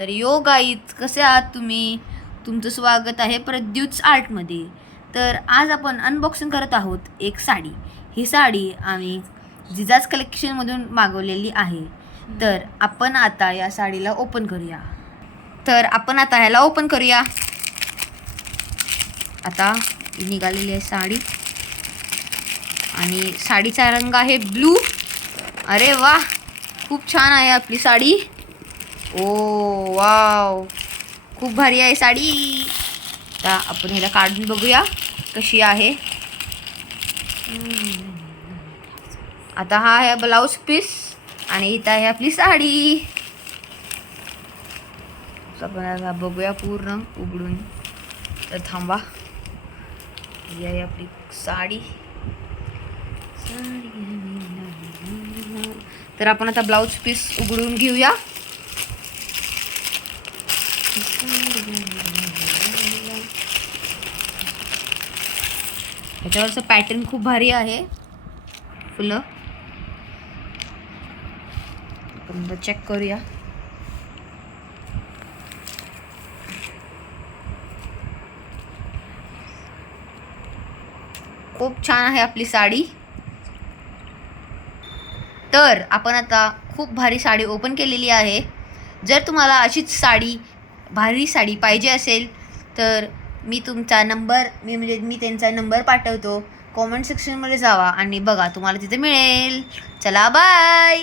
तर यो गाईज, कसे आहात तुम्ही? तुमचं स्वागत आहे प्रद्युत्स आर्टमध्ये. तर आज आपण अनबॉक्सिंग करत आहोत एक साडी. ही साडी आम्ही जिजाज कलेक्शनमधून मागवलेली आहे. तर आपण आता या साडीला ओपन करूया. ह्याला ओपन करूया. आता निघालेली आहे साडी आणि साडीचा रंग आहे ब्लू. अरे वा, खूप छान आहे आपली साडी. ओ वाव, खूप भारी आहे साडी. आता आपण ह्याला काढून बघूया कशी आहे. आता हा आहे ब्लाऊज पीस आणि इथं आहे आपली साडी. आपण आता बघूया पूर्ण उघडून. तर थांबा, ही आहे आपली साडी. तर आपण आता ब्लाऊज पीस उघडून घेऊया. याच्यावरचं पॅटर्न खूप भारी आहे. फुलं आपण चेक करूया. खूप छान आहे आपली साडी. तर आपण आता खूप भारी साडी ओपन केलेली आहे. जर तुम्हाला अशीच भारी साडी पाहिजे असेल तर मी त्यांचा नंबर पाठवतो. कॉमेंट सेक्शनमध्ये जावा आणि बघा, तुम्हाला तिथे मिळेल. चला बाय.